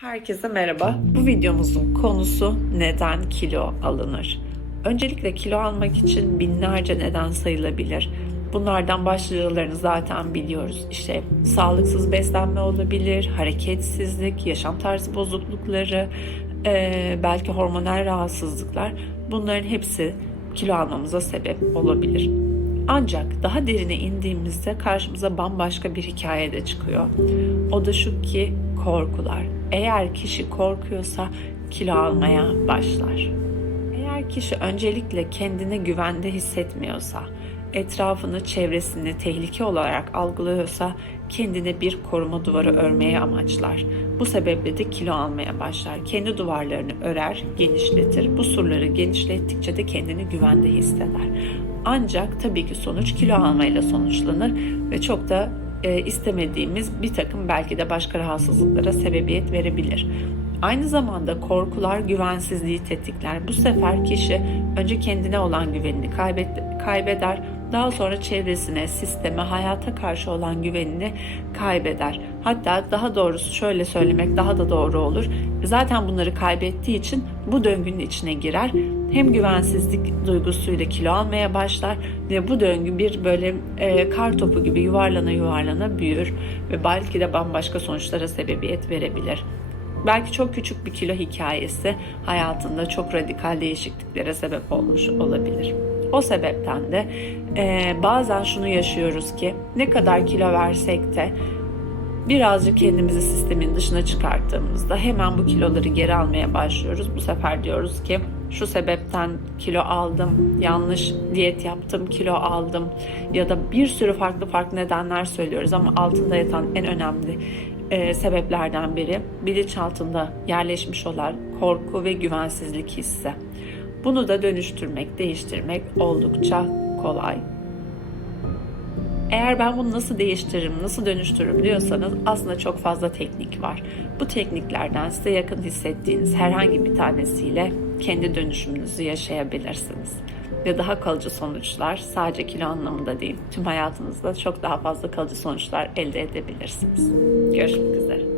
Herkese merhaba. Bu videomuzun konusu neden kilo alınır? Öncelikle kilo almak için binlerce neden sayılabilir. Bunlardan başlıcalarını zaten biliyoruz. İşte sağlıksız beslenme olabilir, hareketsizlik, yaşam tarzı bozuklukları, eee, belki hormonal rahatsızlıklar. Bunların hepsi kilo almamıza sebep olabilir. Ancak daha derine indiğimizde karşımıza bambaşka bir hikaye de çıkıyor. O da şu ki korkular. Eğer kişi korkuyorsa kilo almaya başlar. Eğer kişi öncelikle kendini güvende hissetmiyorsa, etrafını, çevresini tehlike olarak algılıyorsa kendine bir koruma duvarı örmeye amaçlar. Bu sebeple de kilo almaya başlar. Kendi duvarlarını örer, genişletir. Bu surları genişlettikçe de kendini güvende hisseder. Ancak tabii ki sonuç kilo almayla sonuçlanır ve çok da e, istemediğimiz bir takım belki de başka rahatsızlıklara sebebiyet verebilir. Aynı zamanda korkular güvensizliği tetikler. Bu sefer kişi önce kendine olan güvenini kaybet- kaybeder, daha sonra çevresine, sisteme, hayata karşı olan güvenini kaybeder. Hatta daha doğrusu şöyle söylemek daha da doğru olur. Zaten bunları kaybettiği için bu döngünün içine girer. Hem güvensizlik duygusuyla kilo almaya başlar ve bu döngü bir böyle e, kar topu gibi yuvarlana yuvarlana büyür ve belki de bambaşka sonuçlara sebebiyet verebilir. Belki çok küçük bir kilo hikayesi hayatında çok radikal değişikliklere sebep olmuş olabilir. O sebepten de e, bazen şunu yaşıyoruz ki ne kadar kilo versek de birazcık kendimizi sistemin dışına çıkarttığımızda hemen bu kiloları geri almaya başlıyoruz. Bu sefer diyoruz ki şu sebepten kilo aldım, yanlış diyet yaptım, kilo aldım ya da bir sürü farklı farklı nedenler söylüyoruz ama altında yatan en önemli e, sebeplerden biri bilinçaltında yerleşmiş olan korku ve güvensizlik hissi. Bunu da dönüştürmek, değiştirmek oldukça kolay. Eğer ben bunu nasıl değiştiririm, nasıl dönüştürürüm diyorsanız aslında çok fazla teknik var. Bu tekniklerden size yakın hissettiğiniz herhangi bir tanesiyle kendi dönüşümünüzü yaşayabilirsiniz. Ve daha kalıcı sonuçlar sadece kilo anlamında değil, tüm hayatınızda çok daha fazla kalıcı sonuçlar elde edebilirsiniz. Görüşmek üzere.